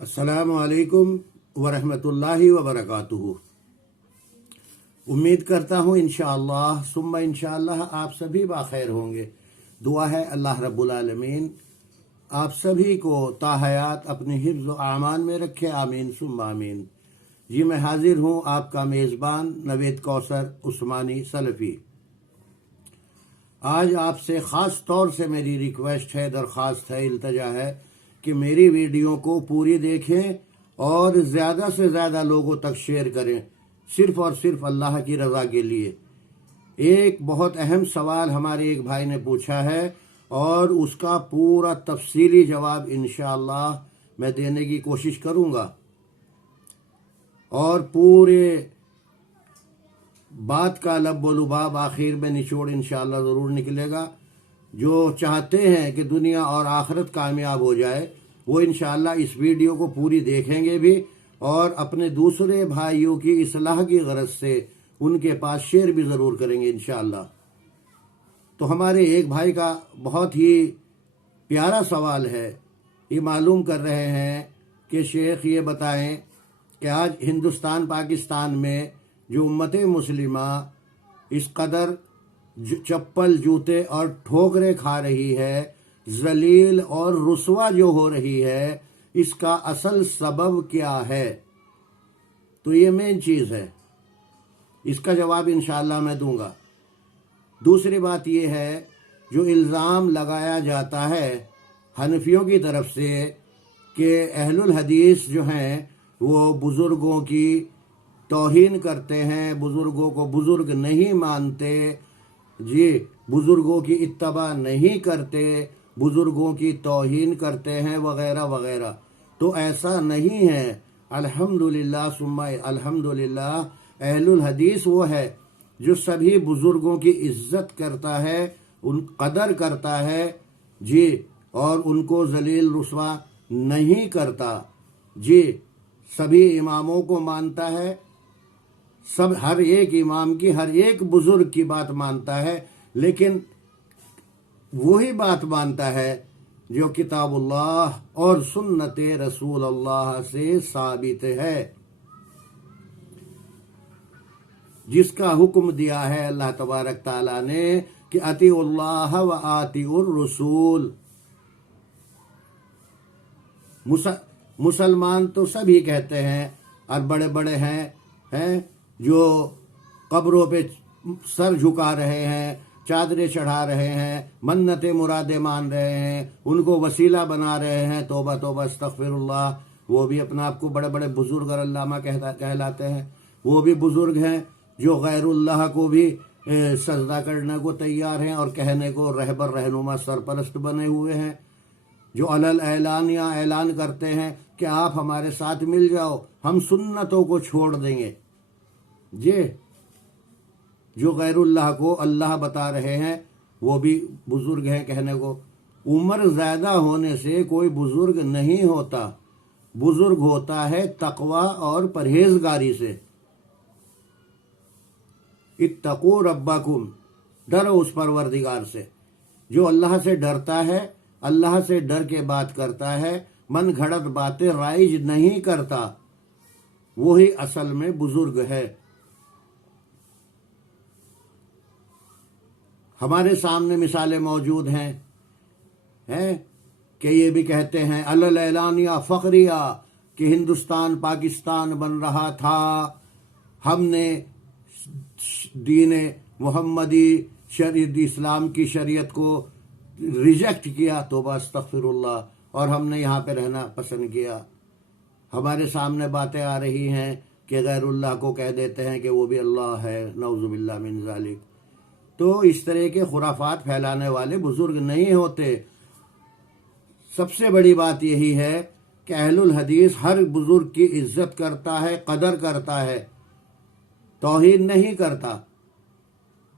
अस्सलामु अलैकुम वरहमतुल्लाहि वबरकातुहू। उम्मीद करता हूँ इंशाअल्लाह सुम्मा इंशाअल्लाह आप सभी बाखैर होंगे। दुआ है अल्लाह रब्बुल आलमीन आप सभी को ताहयात अपने हिफ्ज़ व आमान में रखे, आमीन सुम्मा आमीन। जी मैं हाजिर हूँ आपका मेज़बान नवेद कौसर उस्मानी सलफ़ी। आज आपसे ख़ास तौर से मेरी रिक्वेस्ट है, दरख्वास्त है, इल्तजा है कि मेरी वीडियो को पूरी देखें और ज़्यादा से ज़्यादा लोगों तक शेयर करें, सिर्फ़ और सिर्फ अल्लाह की रज़ा के लिए। एक बहुत अहम सवाल हमारे एक भाई ने पूछा है और उसका पूरा तफसीली जवाब इंशाअल्लाह मैं देने की कोशिश करूँगा और पूरे बात का लब व लुबाब आखिर में निचोड़ इंशाअल्लाह ज़रूर निकलेगा। जो चाहते हैं कि दुनिया और आखिरत कामयाब हो जाए वो इंशाअल्लाह इस वीडियो को पूरी देखेंगे भी और अपने दूसरे भाइयों की इस्लाह की गरज से उनके पास शेयर भी ज़रूर करेंगे इंशाअल्लाह। तो हमारे एक भाई का बहुत ही प्यारा सवाल है, ये मालूम कर रहे हैं कि शेख ये बताएं कि आज हिंदुस्तान पाकिस्तान में जो उम्मत मुस्लिमा इस कदर चप्पल जूते और ठोकरें खा रही है, जलील और रुसवा जो हो रही है, इसका असल सबब क्या है? तो ये मेन चीज़ है, इसका जवाब इंशाअल्लाह मैं दूंगा। दूसरी बात ये है, जो इल्ज़ाम लगाया जाता है हनफियों की तरफ से कि अहलुल हदीस जो हैं वो बुज़ुर्गों की तौहीन करते हैं, बुज़ुर्गों को बुज़ुर्ग नहीं मानते, जी बुज़ुर्गों की इत्तबा नहीं करते, बुज़ुर्गों की तौहीन करते हैं वग़ैरह वग़ैरह। तो ऐसा नहीं है। अल्हम्दुलिल्लाह सुम्मा अल्हम्दुलिल्लाह, अहलुल हदीस वो है जो सभी बुज़ुर्गों की इज्जत करता है, उन कदर करता है जी, और उनको जलील रुसवा नहीं करता जी, सभी इमामों को मानता है, सब हर एक इमाम की, हर एक बुजुर्ग की बात मानता है, लेकिन वही बात मानता है जो किताबुल्लाह और सुन्नत रसूल अल्लाह से साबित है, जिसका हुक्म दिया है अल्लाह तबारक ताला ने कि अतीउल्लाह व आतीउर रसूल। मुसलमान तो सभी कहते हैं और बड़े बड़े हैं जो कब्रों पे सर झुका रहे हैं, चादरें चढ़ा रहे हैं, मन्नतें मुरादें मान रहे हैं, उनको वसीला बना रहे हैं। तौबा तौबा अस्तगफिरुल्लाह। वो भी अपना आपको बड़े बड़े बुजुर्ग और अल्लामा कहलाते हैं। वो भी बुजुर्ग हैं जो गैरुल्लाह को भी सजदा करने को तैयार हैं और कहने को रहबर रहनुमा सरपरस्त बने हुए हैं, जो अलल ऐलान या ऐलान करते हैं कि आप हमारे साथ मिल जाओ, हम सुन्नतों को छोड़ देंगे। जे जो गैरुल्लाह को अल्लाह बता रहे हैं वो भी बुजुर्ग हैं कहने को। उम्र ज़्यादा होने से कोई बुजुर्ग नहीं होता, बुजुर्ग होता है तकवा और परहेजगारी से। इत्तकू रब्बकुम, डरो उस परवरदिगार से। जो अल्लाह से डरता है, अल्लाह से डर के बात करता है, मन घड़त बातें राइज नहीं करता, वही असल में बुजुर्ग है। हमारे सामने मिसालें मौजूद हैं कि ये भी कहते हैं अलल ऐलानिया फ़ख्रिया कि हिंदुस्तान पाकिस्तान बन रहा था, हमने दीन मोहम्मदी शरीयत इस्लाम की शरीयत को रिजेक्ट किया, तौबा अस्तगफिरुल्लाह, और हमने यहाँ पे रहना पसंद किया। हमारे सामने बातें आ रही हैं कि गैरुल्लाह को कह देते हैं कि वो भी अल्लाह है, नऊज़ुबिल्लाह मिन ज़ालिक। तो इस तरह के खुराफात फैलाने वाले बुजुर्ग नहीं होते। सबसे बड़ी बात यही है कि अहलुल हदीस हर बुजुर्ग की इज्जत करता है, कदर करता है, तौहीन नहीं करता।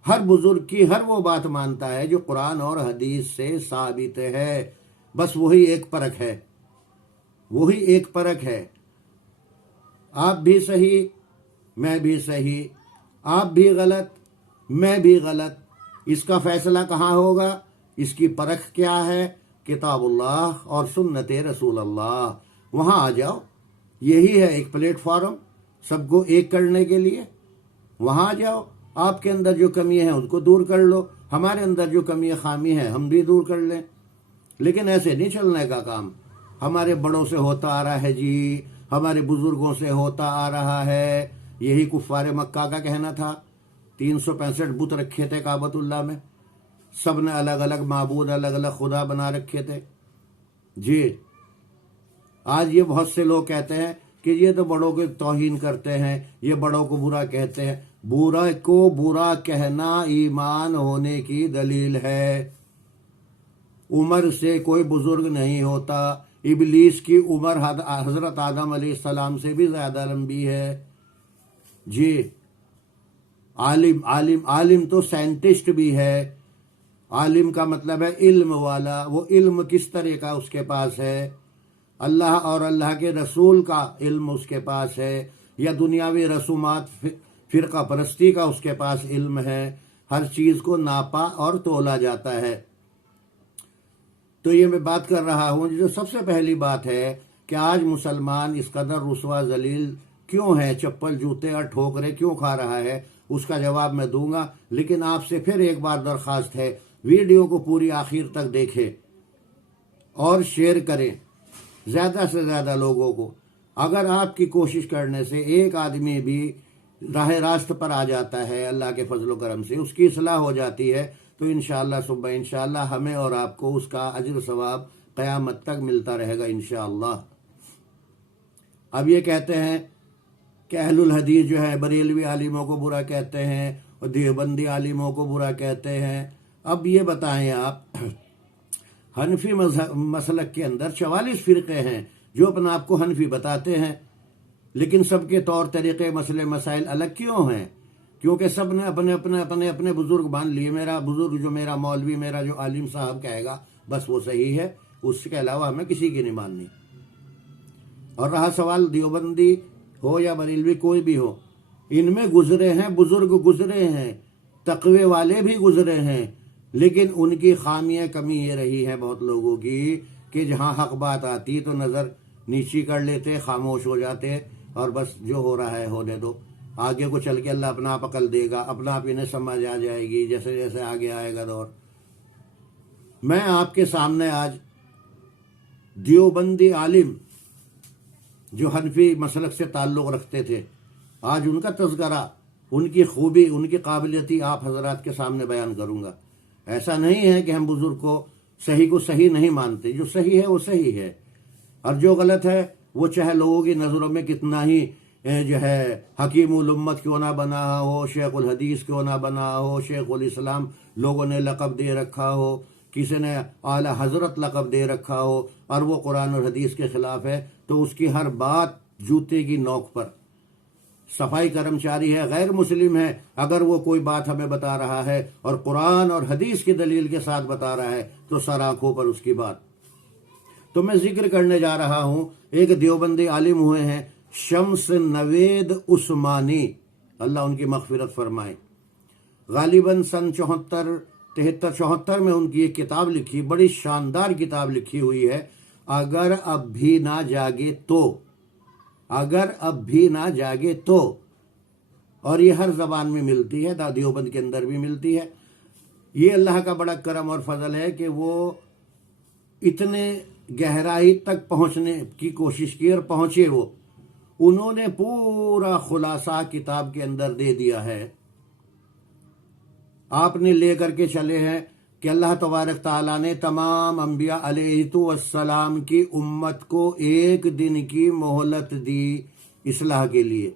हर बुजुर्ग की हर वो बात मानता है जो कुरान और हदीस से साबित है। बस वही एक परख है, वही एक परख है। आप भी सही, मैं भी सही, आप भी गलत, मैं भी गलत। इसका फैसला कहाँ होगा? इसकी परख क्या है? किताबुल्लाह और सुन्नत रसूल अल्लाह। वहां आ जाओ। यही है एक प्लेटफॉर्म सबको एक करने के लिए। वहां आ जाओ, आपके अंदर जो कमी है उनको दूर कर लो, हमारे अंदर जो कमी खामी है हम भी दूर कर लें। लेकिन ऐसे नहीं चलने का काम। हमारे बड़ों से होता आ रहा है जी, हमारे बुजुर्गों से होता आ रहा है, यही कुफ्फारे मक्का का कहना था। 365 बुत रखे थे काबतुल्लाह में, सब ने अलग अलग माबूद, अलग अलग खुदा बना रखे थे जी। आज ये बहुत से लोग कहते हैं कि ये तो बड़ों के तौहीन करते हैं, ये बड़ों को बुरा कहते हैं। बुरा को बुरा कहना ईमान होने की दलील है। उम्र से कोई बुजुर्ग नहीं होता। इबलीस की उम्र हजरत आदम अलैहिस्सलाम से भी ज्यादा लंबी है जी। आलिम आलिम आलिम तो साइंटिस्ट भी है। आलिम का मतलब है इल्म वाला। वो इल्म किस तरह का उसके पास है? अल्लाह और अल्लाह के रसूल का इल्म उसके पास है, या दुनियावी रसूमात फिरका परस्ती का उसके पास इल्म है। हर चीज को नापा और तोला जाता है। तो ये मैं बात कर रहा हूं, जो सबसे पहली बात है कि आज मुसलमान इस कदर रुसवा जलील क्यों है, चप्पल जूते और ठोकरे क्यों खा रहा है, उसका जवाब मैं दूंगा। लेकिन आपसे फिर एक बार दरखास्त है, वीडियो को पूरी आखिर तक देखें और शेयर करें ज्यादा से ज्यादा लोगों को। अगर आपकी कोशिश करने से एक आदमी भी राह रास्त पर आ जाता है, अल्लाह के फजलो करम से उसकी इस्लाह हो जाती है, तो इंशाअल्लाह सुबह इंशाअल्लाह हमें और आपको उसका अज्र सवाब क़यामत तक मिलता रहेगा इंशाअल्लाह। अब ये कहते हैं कि अहलुल हदीस जो है बरेलवी आलिमों को बुरा कहते हैं और देवबंदी आलिमों को बुरा कहते हैं। अब ये बताएं आप, हनफी मसलक के अंदर 44 फिरके हैं जो अपना आपको हनफी बताते हैं, लेकिन सबके तौर तरीके, मसले मसाइल अलग क्यों हैं? क्योंकि सब ने अपने अपने अपने अपने बुजुर्ग मान लिए। मेरा बुजुर्ग, जो मेरा मौलवी, मेरा जो आलिम साहब कहेगा बस वो सही है, उसके अलावा हमें किसी की नहीं माननी। और रहा सवाल देवबंदी हो या बरेलवी कोई भी हो, इनमें गुजरे हैं बुजुर्ग, गुजरे हैं तकवे वाले भी गुजरे हैं, लेकिन उनकी खामियां कमी ये रही है बहुत लोगों की कि जहां हक बात आती तो नजर नीची कर लेते, खामोश हो जाते और बस जो हो रहा है होने दो, आगे को चल के अल्लाह अपना आप अकल देगा, अपना आप इन्हें समझ आ जाएगी जैसे जैसे आगे आएगा दौर। मैं आपके सामने आज देवबंदी आलिम जो हनफी मसलक से ताल्लुक रखते थे, आज उनका तज़किरा, उनकी खूबी, उनकी काबिलियती आप हजरात के सामने बयान करूंगा। ऐसा नहीं है कि हम बुजुर्ग को सही नहीं मानते। जो सही है वो सही है, और जो गलत है वो चाहे लोगों की नज़रों में कितना ही जो है हकीमुल उम्मत क्यों ना बना हो, शेखुल हदीस क्यों ना बना हो, शेखुल इस्लाम लोगों ने लक़ब दे रखा हो, किसी ने आला हजरत लक़ब दे रखा हो, और वो कुरान और हदीस के खिलाफ है, तो उसकी हर बात जूते की नोक पर। सफाई कर्मचारी है, गैर मुस्लिम है, अगर वो कोई बात हमें बता रहा है और कुरान और हदीस की दलील के साथ बता रहा है तो सर आंखों पर उसकी बात। तो मैं जिक्र करने जा रहा हूं, एक देवबंदी आलिम हुए हैं शम्स नवेद उस्मानी, अल्लाह उनकी मगफिरत फरमाए। गालिबन सन 74 में उनकी एक किताब लिखी, बड़ी शानदार किताब लिखी हुई है, अगर अब भी ना जागे तो, अगर अब भी ना जागे तो। और ये हर जबान में मिलती है, देवबंद के अंदर भी मिलती है। ये अल्लाह का बड़ा करम और फजल है कि वो इतने गहराई तक पहुंचने की कोशिश की और पहुंचे वो। उन्होंने पूरा खुलासा किताब के अंदर दे दिया है। आपने लेकर के चले हैं कि अल्लाह तबारक ताला ने तमाम अंबिया अलैहिस्सलाम की उम्मत को एक दिन की मोहलत दी इस्लाह के लिए,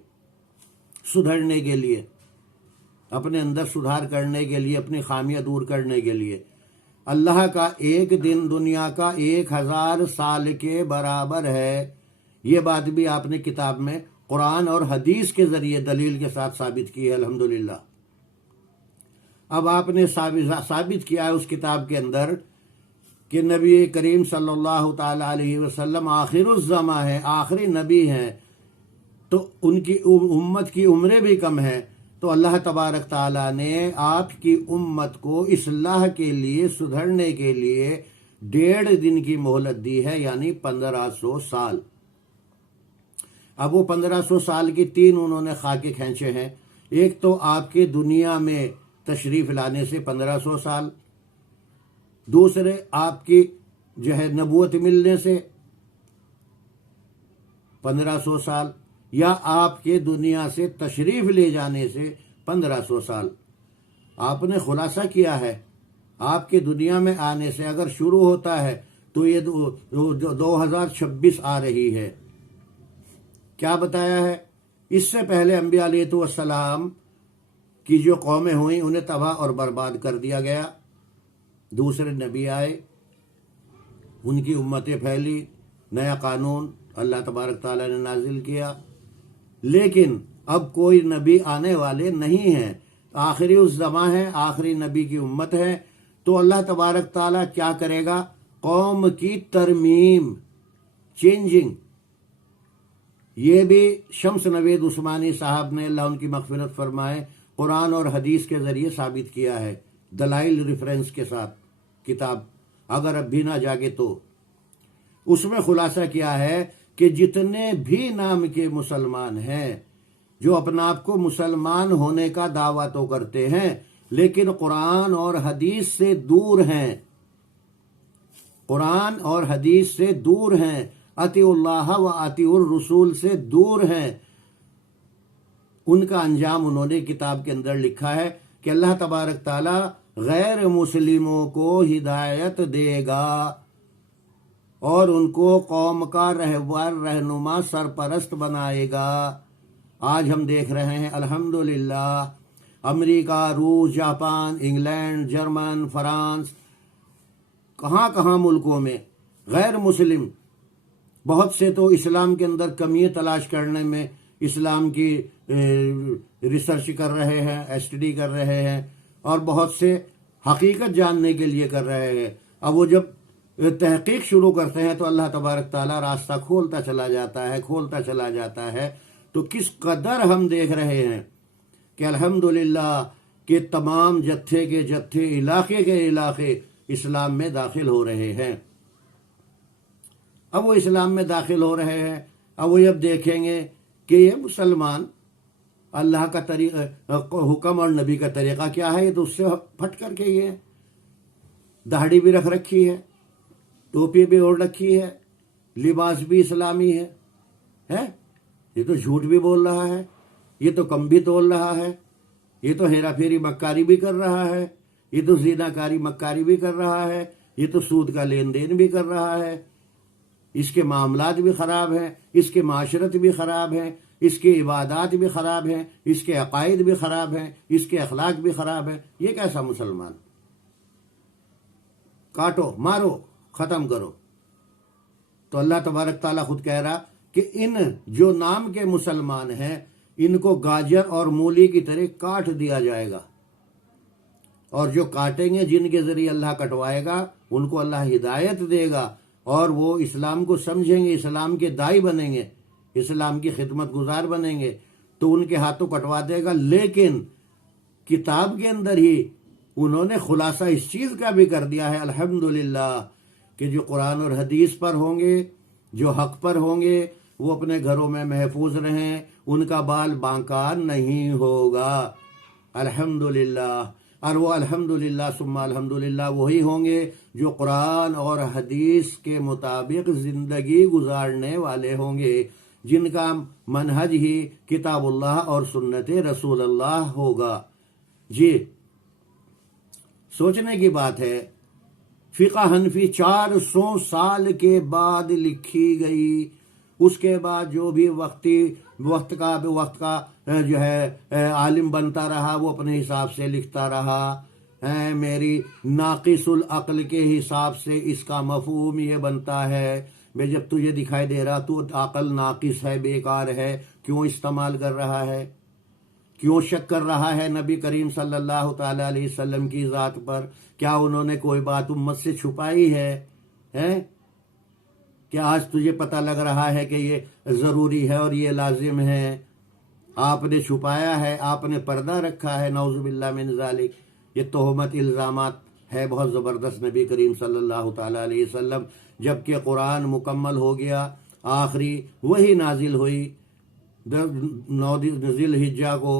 सुधरने के लिए, अपने अंदर सुधार करने के लिए, अपनी खामियां दूर करने के लिए। अल्लाह का एक दिन दुनिया का 1000 साल के बराबर है। ये बात भी आपने किताब में कुरान और हदीस के जरिए दलील के साथ साबित की है, अल्हम्दुलिल्लाह। अब आपने साबित किया है उस किताब के अंदर कि नबी करीम सल्लल्लाहु ताला अलैहि वसल्लम आखिरुज़्ज़मा है, आखिरी नबी हैं, तो उनकी उम्मत की उम्रें भी कम है। तो अल्लाह तबारक ताला ने आपकी उम्मत को इस्लाह के लिए, सुधरने के लिए 1.5 दिन की मोहलत दी है, यानी 1500 साल। अब वो 1500 साल की 3 उन्होंने खाके खींचे हैं। एक तो आपके दुनिया में तशरीफ लाने से 1500 साल, दूसरे आपकी जो है नबूवत मिलने से 1500 साल, या आपके दुनिया से तशरीफ ले जाने से 1500 साल। आपने खुलासा किया है आपके दुनिया में आने से अगर शुरू होता है तो ये 2026 आ रही है। क्या बताया है? इससे पहले अंबिया अलैहिस्सलाम की जो कौमें हुई उन्हें तबाह और बर्बाद कर दिया गया। दूसरे नबी आए, उनकी उम्मतें फैली, नया कानून अल्लाह तबारक ताला ने नाजिल किया। लेकिन अब कोई नबी आने वाले नहीं हैं, आखिरी उस ज़मा है, आखिरी नबी की उम्मत है। तो अल्लाह तबारक ताला क्या करेगा? कौम की तरमीम, चेंजिंग। ये भी शम्स नवेद उस्मानी साहब ने, अल्लाह उनकी मग़फ़िरत फरमाए, कुरान और हदीस के ज़रिए साबित किया है, दलाइल रेफरेंस के साथ किताब, अगर अब भी ना जागे तो। उसमें खुलासा किया है कि जितने भी नाम के मुसलमान हैं, जो अपना आप को मुसलमान होने का दावा तो करते हैं लेकिन कुरान और हदीस से दूर हैं, कुरान और हदीस से दूर हैं, अतिउल्लाह व अतिउर रसूल से दूर हैं, उनका अंजाम उन्होंने किताब के अंदर लिखा है कि अल्लाह तबारक ताला गैर मुस्लिमों को हिदायत देगा और उनको कौम का रहबर, रहनुमा, सरपरस्त बनाएगा। आज हम देख रहे हैं अल्हम्दुलिल्लाह, अमेरिका, रूस, जापान, इंग्लैंड, जर्मन, फ्रांस, कहाँ कहाँ मुल्कों में गैर मुस्लिम, बहुत से तो इस्लाम के अंदर कमियाँ तलाश करने में इस्लाम की रिसर्च कर रहे हैं, स्टडी कर रहे हैं, और बहुत से हकीकत जानने के लिए कर रहे हैं। अब वो जब तहकीक शुरू करते हैं तो अल्लाह तबारक ताला रास्ता खोलता चला जाता है, खोलता चला जाता है। तो किस कदर हम देख रहे हैं कि अल्हम्दुलिल्लाह के तमाम जत्थे के जत्थे, इलाके के इलाके इस्लाम में दाखिल हो रहे हैं। अब वो इस्लाम में दाखिल हो रहे हैं, अब वो जब देखेंगे कि ये मुसलमान अल्लाह का तरीका, हुक्म और नबी का तरीका क्या है, ये तो उससे फट करके ये दाढ़ी भी रख रखी है, टोपी भी ओढ़ रखी है, लिबास भी इस्लामी है? ये तो झूठ भी बोल रहा है, ये तो कम भी तोल रहा है, ये तो हेरा फेरी मक्कारी भी कर रहा है, ये तो ज़िनाकारी मक्कारी भी कर रहा है, ये तो सूद का लेन देन भी कर रहा है, इसके मामलात भी ख़राब हैं, इसके माशरत भी ख़राब हैं, इसके इबादात भी ख़राब हैं, इसके अकायद भी ख़राब हैं, इसके अखलाक भी ख़राब हैं। ये कैसा मुसलमान? काटो, मारो, ख़त्म करो। तो अल्लाह तबारक ताला खुद कह रहा कि इन जो नाम के मुसलमान हैं, इनको गाजर और मूली की तरह काट दिया जाएगा, और जो काटेंगे, जिनके ज़रिए अल्लाह कटवाएगा, उनको अल्लाह हिदायत देगा और वो इस्लाम को समझेंगे, इस्लाम के दाई बनेंगे, इस्लाम की खिदमत गुजार बनेंगे, तो उनके हाथों कटवा देगा। लेकिन किताब के अंदर ही उन्होंने खुलासा इस चीज़ का भी कर दिया है अल्हम्दुलिल्लाह कि जो कुरान और हदीस पर होंगे, जो हक पर होंगे, वो अपने घरों में महफूज रहें, उनका बाल बांका नहीं होगा। अल्हम्दुलिल्लाह। और वो अल्हम्दुलिल्लाह सुम्मा अल्हम्दुलिल्लाह वही होंगे जो कुरान और हदीस के मुताबिक ज़िंदगी गुजारने वाले होंगे, जिनका मनहज ही किताबुल्लाह और सुन्नत रसूलुल्लाह होगा। जी, सोचने की बात है, फ़िक़्ह हनफी 400 साल के बाद लिखी गई। उसके बाद जो भी वक्त का जो है आलिम बनता रहा, वो अपने हिसाब से लिखता रहा। मेरी नाक़िसुल अक्ल के हिसाब से इसका मफ़हूम ये बनता है, भाई जब तुझे दिखाई दे रहा तो अक्ल नाक़िस है, बेकार है, क्यों इस्तेमाल कर रहा है, क्यों शक कर रहा है नबी करीम सल्लल्लाहु ताला अलैहि वसल्लम की ज़ात पर? क्या उन्होंने कोई बात उम्मत से छुपाई है? क्या आज तुझे पता लग रहा है कि ये ज़रूरी है और ये लाजिम है? आपने छुपाया है, आपने पर्दा रखा है, नौज़ुबिल्लाह मिन ज़ालिक। ये तोहमत, इल्ज़ामात है बहुत ज़बरदस्त नबी करीम सल्लल्लाहु ताला अलैहि वसल्लम। जबकि कुरान मुकम्मल हो गया, आखिरी वही नाजिल हुई, 9 ज़िल हिज्जा को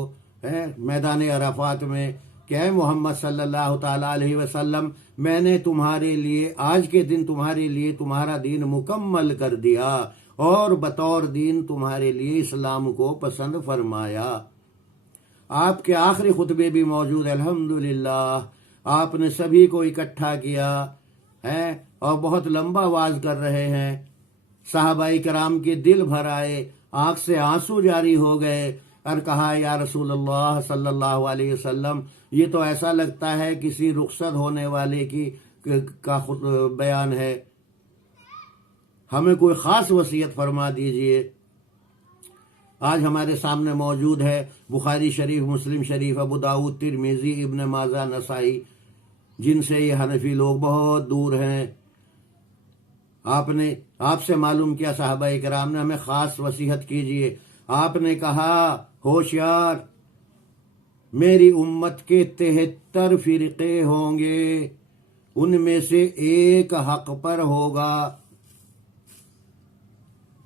है मैदान अराफात में कि ऐ मोहम्मद सल्लल्लाहु ताला अलैहि वसल्लम, मैंने तुम्हारे लिए आज के दिन तुम्हारे लिए तुम्हारा दीन मुकम्मल कर दिया और बतौर दीन तुम्हारे लिए इस्लाम को पसंद फरमाया। आपके आखिरी खुतबे भी मौजूद है, अल्हम्दुलिल्लाह। आपने सभी को इकट्ठा किया है और बहुत लंबा वाज कर रहे हैं। साहबाई कराम के दिल भर आए, आंख से आंसू जारी हो गए और कहा, या रसूल अल्लाह सल्लल्लाहु अलैहि वसल्लम, ये तो ऐसा लगता है किसी रुखसत होने वाले का बयान है, हमें कोई खास वसीयत फरमा दीजिए। आज हमारे सामने मौजूद है बुखारी शरीफ, मुस्लिम शरीफ, अबू दाऊद, तिरमिजी, इब्न माजा, नसाई, जिनसे ये हनफी लोग बहुत दूर हैं। आपसे मालूम किया साहबा इकराम ने, हमें खास वसीयत कीजिए। आपने कहा, होशियार, मेरी उम्मत के 73 फिरके होंगे, उनमें से एक हक पर होगा,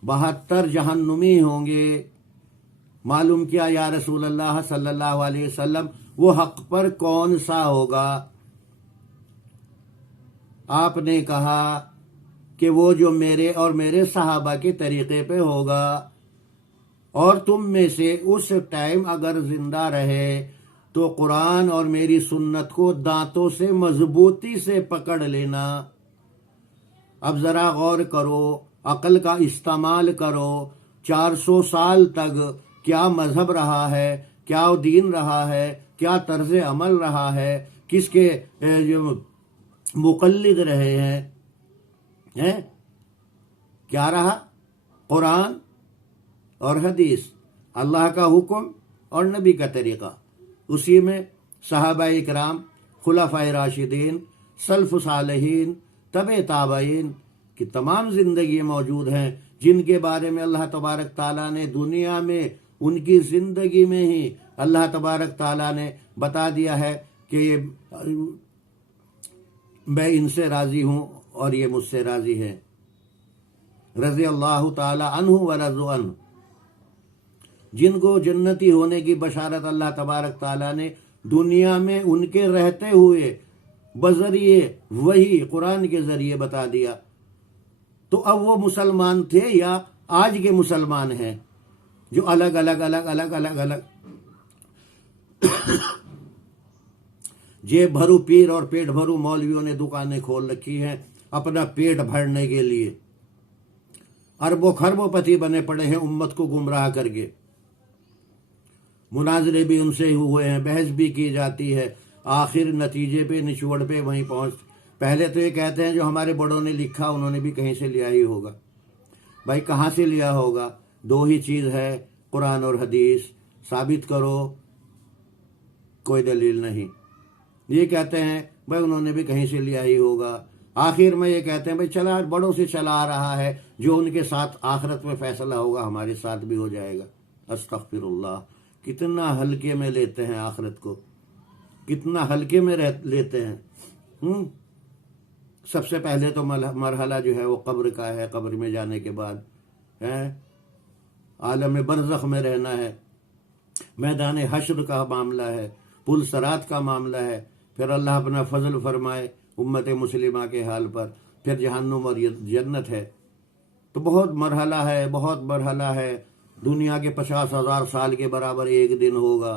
72 जहन्नुमी होंगे। मालूम किया, या रसूल अल्लाह सल्लल्लाहु अलैहि वसल्लम, वो हक पर कौन सा होगा? आपने कहा कि वो जो मेरे और मेरे सहाबा के तरीके पे होगा, और तुम में से उस टाइम अगर जिंदा रहे तो कुरान और मेरी सुन्नत को दांतों से मजबूती से पकड़ लेना। अब जरा गौर करो, अकल का इस्तेमाल करो। 400 साल तक क्या मजहब रहा है, क्या दीन रहा है, क्या तर्ज अमल रहा है, किसके जो मुकल्लिद रहे हैं, क्या रहा? कुरान और हदीस, अल्लाह का हुक्म और नबी का तरीका। उसी में सहाबा इकराम, खुलाफाए राशिदीन, सल्फ सालहीन, तबे ताबईन की तमाम जिंदगी मौजूद हैं, जिनके बारे में अल्लाह तबारक ताला ने दुनिया में उनकी जिंदगी में ही अल्लाह तबारक ताला ने बता दिया है कि मैं इनसे राजी हूं और ये मुझसे राजी है। रज़ी अल्लाह ताला अन्हु व रज़ु अन्हु, जिनको जन्नती होने की बशारत अल्लाह तबारक ताला ने दुनिया में उनके रहते हुए बजरिए वही कुरान के जरिए बता दिया। तो अब वो मुसलमान थे या आज के मुसलमान हैं जो अलग अलग अलग अलग अलग अलग जेब भरू पीर और पेट भरू मौलवियों ने दुकानें खोल रखी हैं अपना पेट भरने के लिए, अरबों खरबोपति बने पड़े हैं उम्मत को गुमराह करके। मुनाजरे भी उनसे हुए हैं, बहस भी की जाती है, आखिर नतीजे पे निचोड़ पे वहीं पहुंच। पहले तो ये कहते हैं जो हमारे बड़ों ने लिखा उन्होंने भी कहीं से लिया ही होगा। भाई कहाँ से लिया होगा? दो ही चीज़ है, कुरान और हदीस। साबित करो, कोई दलील नहीं। ये कहते हैं भाई उन्होंने भी कहीं से लिया ही होगा। आखिर में ये कहते हैं भाई चला बड़ों से चला आ रहा है, जो उनके साथ आखिरत में फैसला होगा हमारे साथ भी हो जाएगा। अस्तगफिरुल्लाह, कितना हल्के में लेते हैं आखिरत को, कितना हल्के में लेते हैं। सबसे पहले तो मरहला जो है वो कब्र का है, कब्र में जाने के बाद है आलम बरज़ख में रहना है, मैदान हश्र का मामला है, पुल सरात का मामला है, फिर अल्लाह अपना फजल फरमाए उम्मत मुस्लिमा के हाल पर, फिर जहन्नुम और जन्नत है। तो बहुत मरहला है, बहुत मरहला है। दुनिया के 50,000 साल के बराबर एक दिन होगा।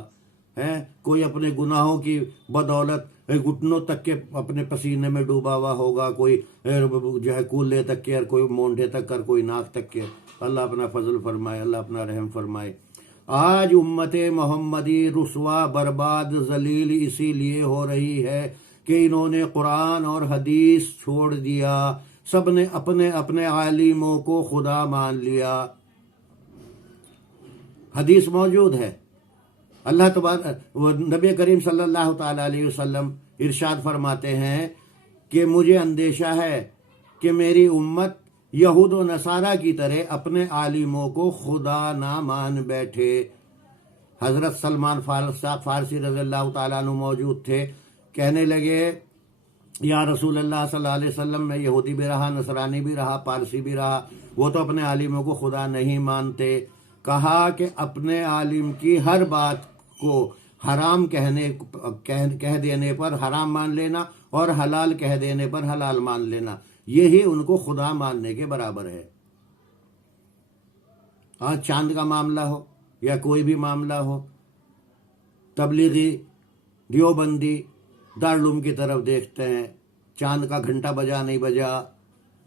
है कोई अपने गुनाहों की बदौलत घुटनों तक के अपने पसीने में डूबा हुआ होगा, कोई जो है कूल्हे तक के, और कोई मोंढे तक कर, कोई नाक तक के। अल्लाह अपना फजल फरमाए, अल्लाह अपना रहम फरमाए। आज उम्मत मोहम्मदी रुसवा बर्बाद जलील इसीलिए हो रही है कि इन्होंने कुरान और हदीस छोड़ दिया, सब ने अपने अपने आलिमों को खुदा मान लिया। हदीस मौजूद है, अल्लाह तबारक नबी करीम सल्लल्लाहु ताला अलैहि वसल्लम इरशाद फरमाते हैं कि मुझे अंदेशा है कि मेरी उम्मत यहूद व नसारा की तरह अपने आलिमों को खुदा ना मान बैठे। हजरत सलमान फारसी रज़ियल्लाहु ताला अन्हु मौजूद थे, कहने लगे या रसूल अल्लाह सल्लल्लाहु अलैहि वसल्लम, मैं यहूदी भी रहा, नसरानी भी रहा, पारसी भी रहा, वो तो अपने आलिमों को खुदा नहीं मानते। कहा कि अपने आलिम की हर बात को हराम कह देने पर हराम मान लेना और हलाल कह देने पर हलाल मान लेना, यही उनको खुदा मानने के बराबर है। आज चांद का मामला हो या कोई भी मामला हो, तबलीगी देवबंदी दारुल की तरफ देखते हैं, चांद का घंटा बजा नहीं बजा,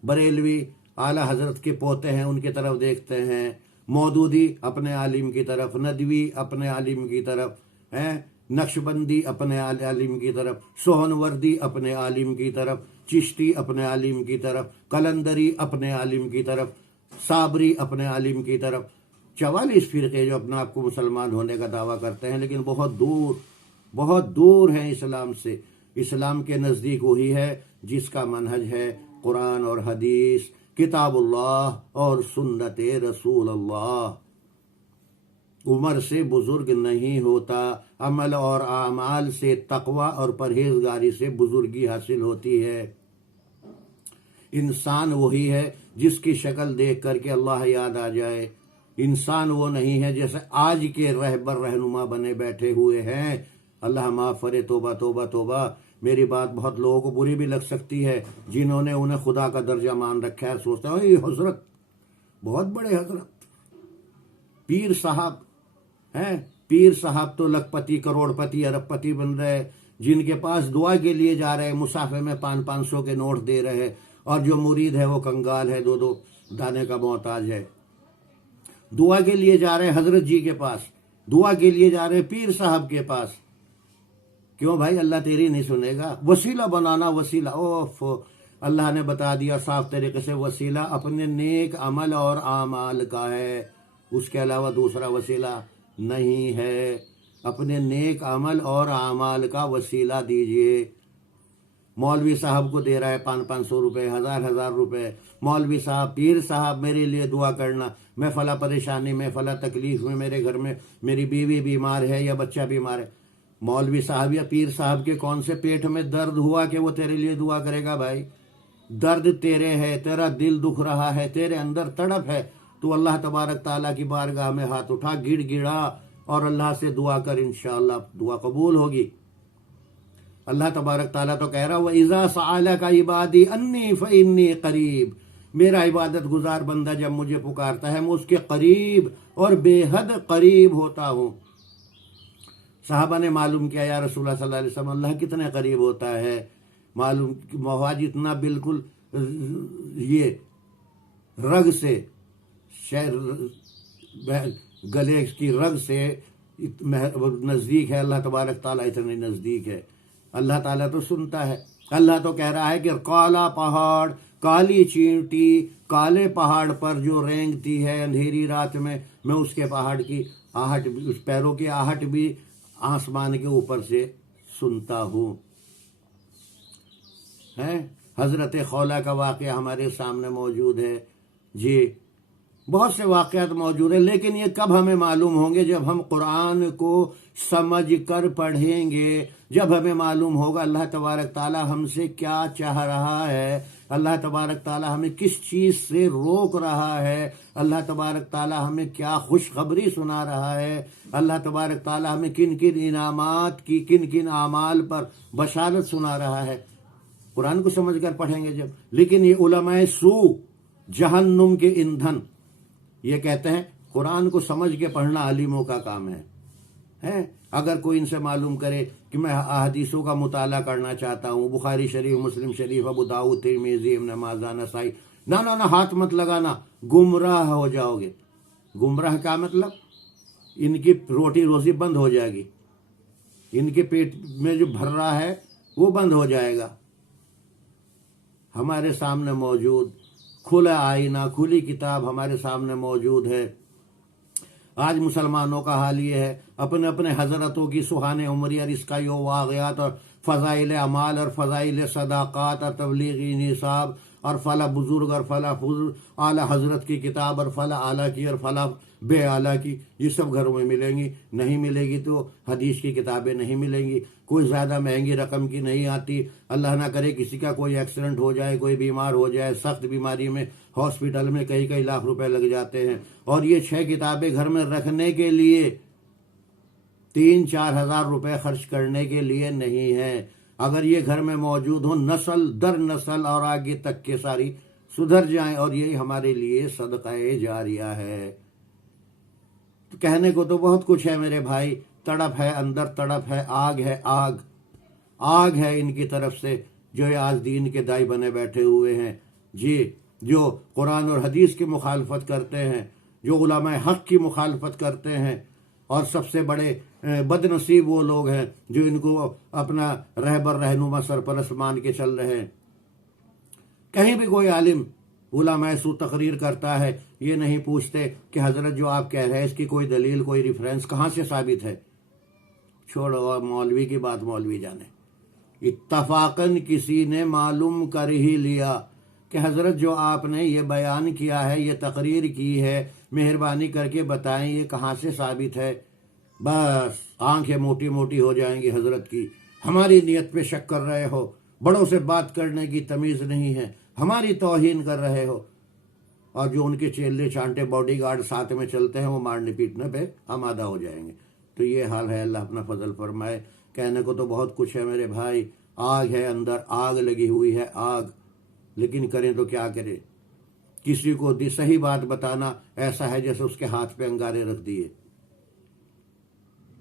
बरेलवी आला हजरत के पोते हैं उनकी तरफ देखते हैं, मौदूदी अपने आलिम की तरफ, नदवी अपने आलिम की तरफ हैं, नक्शबंदी अपने आलिम की तरफ, सोहनवर्दी अपने आलिम की तरफ, चिश्ती अपने आलिम की तरफ, कलंदरी अपने आलिम की तरफ, साबरी अपने आलिम की तरफ। 44 फिरके जो अपने आप को मुसलमान होने का दावा करते हैं, लेकिन बहुत दूर हैं इस्लाम से। इस्लाम के नज़दीक वही है जिसका मनहज है कुरान और हदीस, किताबुल्लाह और सुन्नत रसूलुल्लाह। उम्र से बुजुर्ग नहीं होता, अमल और आमाल से, तकवा और परहेजगारी से बुजुर्गी हासिल होती है। इंसान वही है जिसकी शक्ल देख करके अल्लाह याद आ जाए। इंसान वो नहीं है जैसे आज के रहबर रहनुमा बने बैठे हुए हैं। अल्लाह माफ करे, तोबा तोबा तोबा। मेरी बात बहुत लोगों को बुरी भी लग सकती है, जिन्होंने उन्हें खुदा का दर्जा मान रखा है। सोचता है ये हजरत, बहुत बड़े हजरत, पीर साहब हैं। पीर साहब तो लखपति, करोड़पति, अरबपति बन रहे, जिनके पास दुआ के लिए जा रहे, मुसाफे में 500-500 के नोट दे रहे, और जो मुरीद है वो कंगाल है, 2-2 दाने का मोहताज है। दुआ के लिए जा रहे हजरत जी के पास, दुआ के लिए जा रहे पीर साहब के पास। क्यों भाई, अल्लाह तेरी नहीं सुनेगा? वसीला बनाना, वसीला, ओफ, अल्लाह ने बता दिया साफ तरीके से, वसीला अपने नेक अमल और आमाल का है, उसके अलावा दूसरा वसीला नहीं है। अपने नेक अमल और आमाल का वसीला दीजिए। मौलवी साहब को दे रहा है 500-500 रुपए, 1000-1000 रुपए। मौलवी साहब, पीर साहब मेरे लिए दुआ करना, मैं फला परेशानी में, फला तकलीफ में, मेरे घर में मेरी बीवी बीमार है या बच्चा बीमार है। मौलवी साहब या पीर साहब के कौन से पेट में दर्द हुआ कि वो तेरे लिए दुआ करेगा? भाई, दर्द तेरे है, तेरा दिल दुख रहा है, तेरे अंदर तड़प है, तो अल्लाह तबारक ताला की बारगाह में हाथ उठा, गिड़गिड़ा और अल्लाह से दुआ कर, इंशाअल्लाह दुआ कबूल होगी। अल्लाह तबारक ताला तो कह रहा, व इज़ा सअलका इबादी अन्नी फइन्नी करीब। मेरा इबादत गुजार बंदा जब मुझे पुकारता है, मैं उसके करीब और बेहद करीब होता हूँ। साहबा ने मालूम किया, या रसूलुल्लाह सल्लल्लाहु अलैहि वसल्लम, अल्लाह कितने करीब होता है? मालूम, मोहताज इतना बिल्कुल ये रग से, गले की रग से नज़दीक है अल्लाह तबारक ताला, इतने नज़दीक है। अल्लाह ताला तो सुनता है। अल्लाह तो कह रहा है कि काला पहाड़, काली चींटी काले पहाड़ पर जो रेंगती है अंधेरी रात में, मैं उसके पहाड़ की आहट, उस पैरों की आहट भी आसमान के ऊपर से सुनता हूँ। है हजरत खौला का वाक़या हमारे सामने मौजूद है जी। बहुत से वाक़यात मौजूद है, लेकिन ये कब हमें मालूम होंगे? जब हम कुरान को समझ कर पढ़ेंगे, जब हमें मालूम होगा अल्लाह तबारक ताला हमसे क्या चाह रहा है, अल्लाह तबारक ताला हमें किस चीज़ से रोक रहा है, अल्लाह तबारक ताला हमें क्या खुशखबरी सुना रहा है, अल्लाह तबारक ताला हमें किन किन इनामात की, किन किन आमाल पर बशारत सुना रहा है। कुरान को समझ कर पढ़ेंगे जब। लेकिन ये उलमाए सू, जहन्नुम के ईंधन, ये कहते हैं कुरान को समझ के पढ़ना अलीमों का काम है। अगर कोई इनसे मालूम करे कि मैं अहदीसों का मुताला करना चाहता हूँ, बुखारी शरीफ, मुस्लिम शरीफ, अबू दाऊद, तिरमिज़ी, इब्न माजा, नसाई, ना ना ना, हाथ मत लगाना, गुमराह हो जाओगे। गुमराह का मतलब इनकी रोटी रोजी बंद हो जाएगी, इनके पेट में जो भर रहा है वो बंद हो जाएगा। हमारे सामने मौजूद खुला आईना, खुली किताब हमारे सामने मौजूद है। आज मुसलमानों का हाल ये है, अपने अपने हजरतों की सुहाने उमरी और इसका यो वाक़यात और फ़ज़ाइल अमाल और फ़ज़ाइल सदाक़ात और तबलीगी निसाब और फला बुजुर्ग और फला आला हजरत की किताब और फला आला की और फला बे आला की, ये सब घरों में मिलेंगी। नहीं मिलेगी तो हदीस की किताबें नहीं मिलेंगी। कोई ज़्यादा महंगी रकम की नहीं आती। अल्लाह ना करे किसी का कोई एक्सीडेंट हो जाए, कोई बीमार हो जाए, सख्त बीमारी में हॉस्पिटल में कई कई लाख रुपए लग जाते हैं। और ये 6 किताबें घर में रखने के लिए 3-4 हजार रुपए खर्च करने के लिए नहीं है। अगर ये घर में मौजूद हो, नस्ल दर नस्ल और आगे तक के सारी सुधर जाएं, और यही हमारे लिए सदक़ाए जारिया है। तो कहने को तो बहुत कुछ है मेरे भाई। तड़प है, अंदर तड़प है, आग है, आग आग है इनकी तरफ से, जो ये आज दीन के दाई बने बैठे हुए हैं जी, जो कुरान और हदीस की मुखालफत करते हैं, जो उलमाए हक की मुखालफत करते हैं। और सबसे बड़े बदनसीब वो लोग हैं जो इनको अपना रहबर रहनुमा सरपरस्त मान के चल रहे हैं। कहीं भी कोई आलिम उलमाए सू तकरीर करता है, ये नहीं पूछते कि हजरत जो आप कह रहे हैं इसकी कोई दलील, कोई रेफरेंस कहाँ से साबित है। छोड़ो, और मौलवी की बात मौलवी जाने। इत्तफाकन किसी ने मालूम कर ही लिया कि हजरत जो आपने ये बयान किया है, ये तकरीर की है, मेहरबानी करके बताएं ये कहाँ से साबित है। बस आंखें मोटी मोटी हो जाएंगी हजरत की। हमारी नियत पे शक कर रहे हो, बड़ों से बात करने की तमीज़ नहीं है, हमारी तौहीन कर रहे हो। और जो उनके चेले चांटे बॉडीगार्ड साथ में चलते हैं वो मारने पीटने पे आमादा हो जाएंगे। तो ये हाल है, अल्लाह अपना फजल फरमाए। कहने को तो बहुत कुछ है मेरे भाई। आग है, अंदर आग लगी हुई है, आग। लेकिन करें तो क्या करें। किसी को सही बात बताना ऐसा है जैसे उसके हाथ पे अंगारे रख दिए।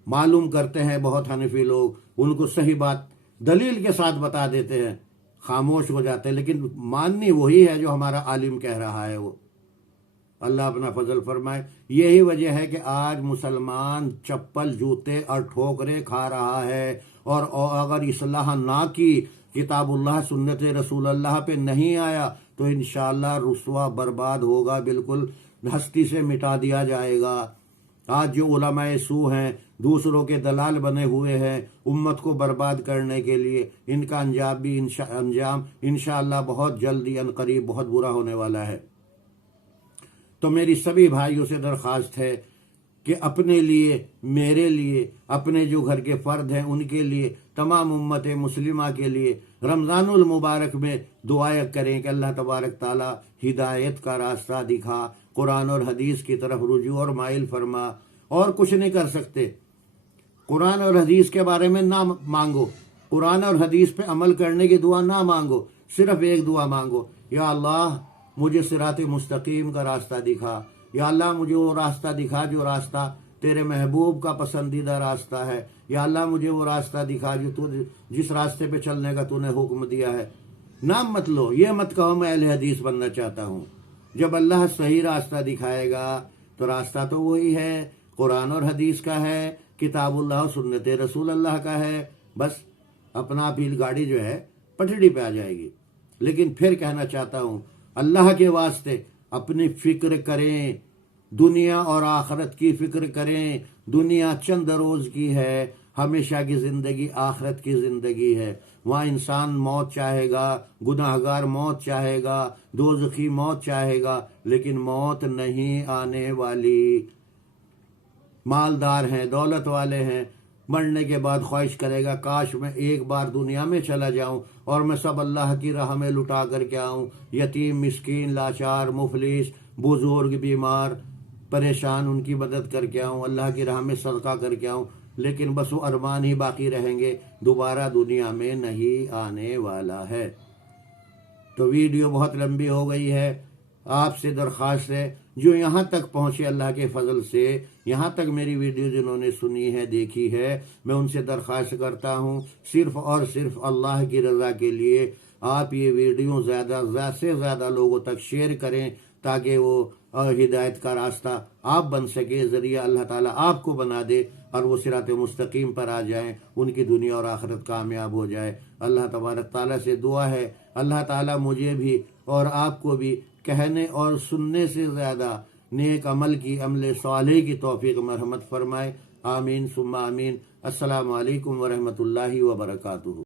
मालूम करते हैं बहुत हनफी लोग, उनको सही बात दलील के साथ बता देते हैं, खामोश हो जाते हैं, लेकिन माननी वही है जो हमारा आलिम कह रहा है वो। अल्लाह अपना फजल फरमाए। यही वजह है कि आज मुसलमान चप्पल, जूते और ठोकरे खा रहा है। और अगर इस्लाह ना की, किताबुल्लाह सुन्नत रसूलुल्लाह पे नहीं आया, तो इंशाअल्लाह रुस्वा बर्बाद होगा, बिल्कुल हस्ती से मिटा दिया जाएगा। आज जो उलमाए सू हैं, दूसरों के दलाल बने हुए हैं उम्मत को बर्बाद करने के लिए, इनका अंजाम भी अंजाम इंशाअल्लाह बहुत जल्दी अनकरीब बहुत बुरा होने वाला है। तो मेरी सभी भाइयों से दरख्वास्त है कि अपने लिए, मेरे लिए, अपने जो घर के फ़र्द हैं उनके लिए, तमाम उम्मत मुस्लिमा के लिए रमज़ानुल मुबारक में दुआएं करें कि अल्लाह तबारक ताला हिदायत का रास्ता दिखा, कुरान और हदीस की तरफ रुजू और माइल फरमा। और कुछ नहीं कर सकते। कुरान और हदीस के बारे में ना मांगो, कुरान और हदीस पे अमल करने की दुआ ना मांगो, सिर्फ एक दुआ मांगो, या अल्लाह मुझे सिराते मुस्तकीम का रास्ता दिखा। या अल्लाह मुझे वो रास्ता दिखा जो रास्ता तेरे महबूब का पसंदीदा रास्ता है। या अल्लाह मुझे वो रास्ता दिखा जो तू जिस रास्ते पे चलने का तूने हुक्म दिया है। नाम मत लो, ये मत कहो मैं अहले हदीस बनना चाहता हूँ। जब अल्लाह सही रास्ता दिखाएगा तो रास्ता तो वही है, कुरान और हदीस का है, किताबुल्लाह सुन्नत रसूलुल्लाह का है। बस अपना अपनी गाड़ी जो है पटड़ी पे आ जाएगी। लेकिन फिर कहना चाहता हूँ, अल्लाह के वास्ते अपनी फिक्र करें, दुनिया और आखरत की फिक्र करें। दुनिया चंद रोज की है, हमेशा की जिंदगी आखरत की जिंदगी है। वहाँ इंसान मौत चाहेगा, गुनाहगार मौत चाहेगा, दोज़खी मौत चाहेगा, लेकिन मौत नहीं आने वाली। मालदार हैं, दौलत वाले हैं, मरने के बाद ख्वाहिश करेगा काश मैं एक बार दुनिया में चला जाऊं और मैं सब अल्लाह की राह में लुटा करके आऊं। यतीम, मिस्कीन, लाचार, मुफलिस, बुजुर्ग, बीमार, परेशान, उनकी मदद करके आऊं, अल्लाह की राह में सदका करके आऊं। लेकिन बस वो अरमान ही बाकी रहेंगे, दोबारा दुनिया में नहीं आने वाला है। तो वीडियो बहुत लंबी हो गई है। आपसे दरख्वास्त है जो यहाँ तक पहुँचे अल्लाह के फजल से, यहाँ तक मेरी वीडियो जिन्होंने सुनी है, देखी है, मैं उनसे दरख्वास्त करता हूँ सिर्फ और सिर्फ अल्लाह की रज़ा के लिए आप ये वीडियो ज़्यादा से ज़्यादा लोगों तक शेयर करें, ताकि वो हिदायत का रास्ता आप बन सके, ज़रिया अल्लाह ताला आपको बना दे और वो सिरात मुस्तकीम पर आ जाएं, उनकी दुनिया और आखिरत कामयाब हो जाए। अल्लाह तबारक ताला से दुआ है, अल्लाह ताला मुझे भी और आपको भी कहने और सुनने से ज़्यादा नेक अमल की, अमल सालेह की तौफीक मरहमत फरमाए। आमीन सुम्मा आमीन। अस्सलामु अलैकुम वरहमतुल्लाहि वबरकातुहू।